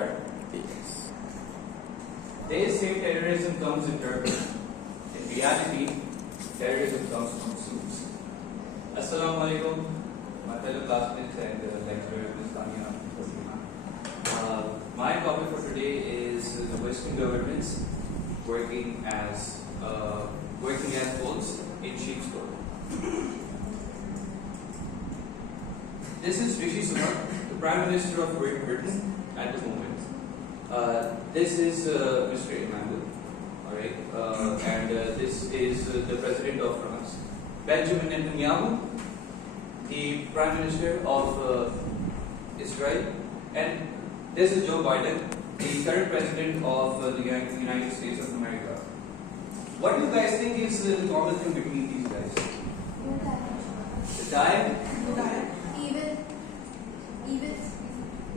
start? Yes. They say terrorism comes in turbans. In reality, terrorism comes from suits. Assalamu alaikum, my fellow classmates and lecturers, Ms. Tanya. My topic for today is the Western governments working as wolves in sheep's clothing. This is Rishi Sunak, the Prime Minister of Great Britain at the moment. This is Mr. Emmanuel, alright, and this is the President of France. Benjamin Netanyahu, the Prime Minister of Israel, and this is Joe Biden, the current President of the United States of America. What do you guys think is the common thing between these guys? The tie?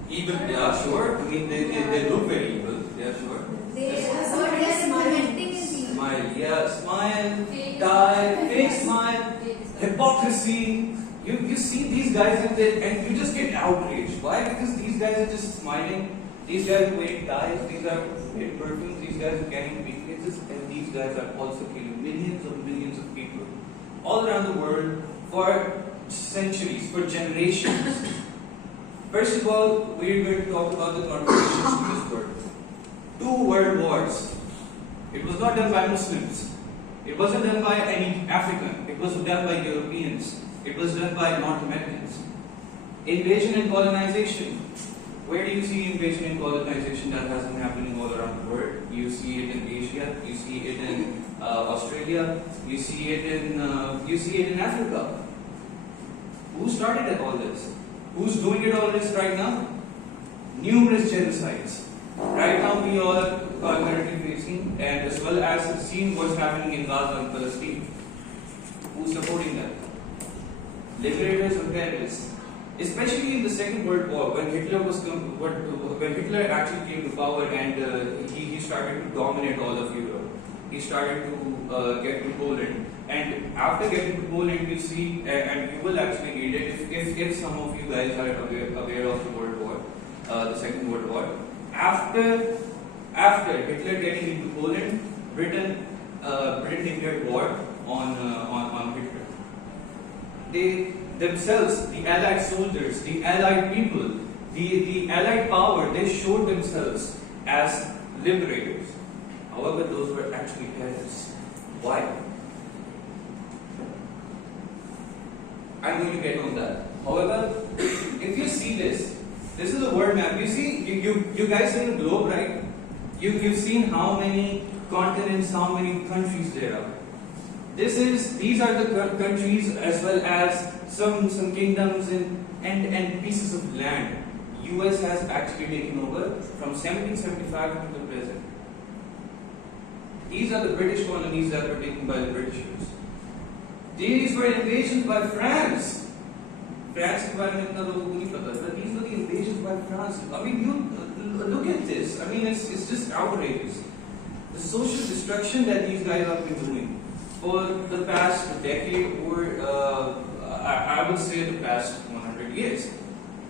Evil, yeah, sure. I mean, they look very evil, yeah, sure. Smile, yeah, smile, tie, fake smile, hypocrisy. You see these guys and you just get outraged. Why? Because these guys are just smiling. These guys are wearing ties. These are wearing perfumes. These guys are carrying briefcases, and these guys are also killing millions of people all around the world for centuries, for generations. First of all, we're going to talk about the contributions to this world. 2 world wars. It was not done by Muslims. It wasn't done by any African. It was done by Europeans. It was done by North Americans. Invasion and colonization. Where do you see invasion and colonization that has been happening all around the world? You see it in Asia. You see it in Australia. You see it in Africa. Who started all this? Who's doing all this right now? Numerous genocides. Right now we all are currently facing, and as well as seeing what's happening in Gaza and Palestine. Who's supporting that? Liberators or terrorists? Especially in the Second World War, when Hitler actually came to power and he started to dominate all of Europe. He started to get to Poland. And after getting to Poland, you see, and you will actually read it if some of you guys are aware of the World War, the Second World War. After Hitler getting into Poland, Britain declared war on Hitler. They themselves, the Allied soldiers, the Allied people, the Allied power, they showed themselves as liberators. However, those were actually terrorists. Why? I'm going to get on that. However, if you see this is a world map. You see, you guys see the globe, right? You've seen how many continents, how many countries there are. These are the countries as well as some kingdoms and pieces of land. US has actually taken over from 1775 to the present. These are the British colonies that were taken by the Britishers. These were invasions by France. France के बारे में इतना लोगों को नहीं पता, but these were the invasions by France. I mean, you look at this. I mean, it's just outrageous. The social destruction that these guys have been doing for the past decade, or I would say the past 100 years.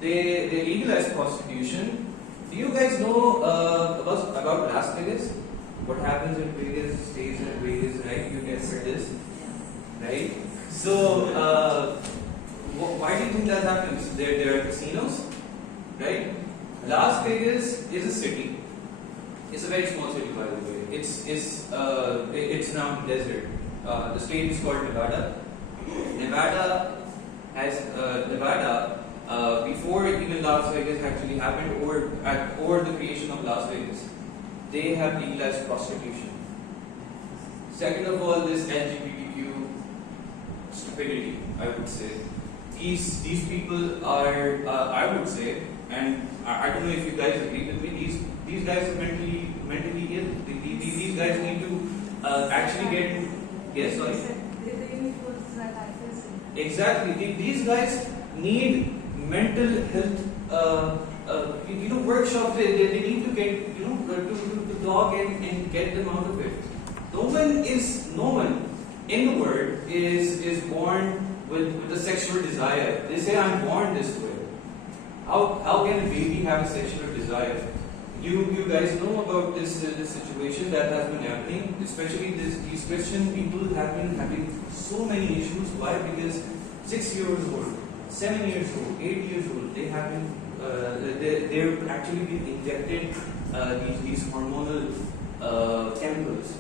They legalized prostitution. Do you guys know about Las Vegas? What happens in Vegas stays in Vegas, right? You guys heard this, right? So, why do you think that happens? There are casinos, right? Las Vegas is a city. It's a very small city, by the way. It's now in the desert. The state is called Nevada. Nevada before even Las Vegas actually happened, or the creation of Las Vegas, they have legalized prostitution. Second of all, this LGBTQ stupidity, I would say. These people are, I would say, and I don't know if you guys agree with me, these guys are mentally ill. These guys need to actually get, yes, sorry? Exactly. These guys need mental health, workshops. They need to get, to log and get them out of it. No one in the world is born with a sexual desire. They say, I'm born this way. How can a baby have a sexual desire? you guys know about this situation that has been happening, especially these Christian people have been having so many issues. Why? Because 6 years old, 7 years old, 8 years old, they have been they're actually been injected these hormonal chemicals.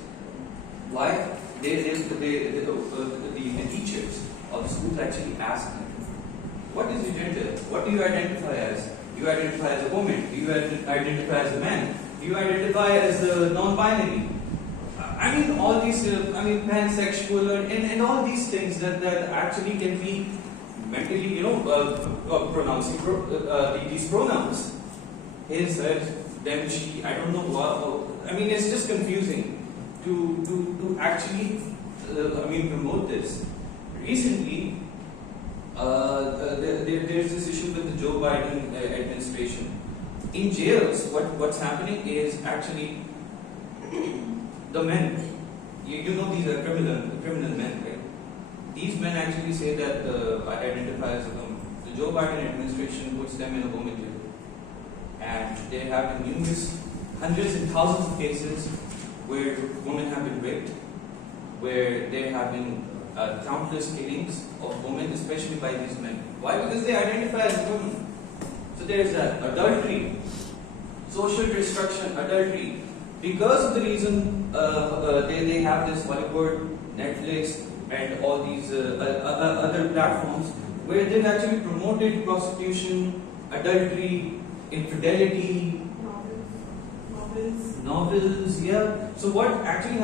Why? The teachers of the schools actually ask them, what is your gender? What do you identify as? Do you identify as a woman? Do you identify as a man? Do you identify as a non-binary? I mean, all these, pansexual and all these things that actually can be mentally, pronouncing these pronouns. His, hers, them, she. I don't know what. I mean, it's just confusing to actually, promote this. Recently, there's this issue with the Joe Biden administration. In jails, what's happening is actually the men. You know these are criminal men, right? These men actually say that identify as a woman. The Joe Biden administration puts them in a woman jail, and there have been numerous, hundreds and thousands of cases where women have been raped, where there have been countless killings of women, especially by these men. Why? Because they identify as women. So there's that. Adultery, social destruction, adultery. Because of the reason they have this Hollywood, Netflix, and all these other platforms where they've actually promoted prostitution, adultery, infidelity, novels, yeah. So what actually happens?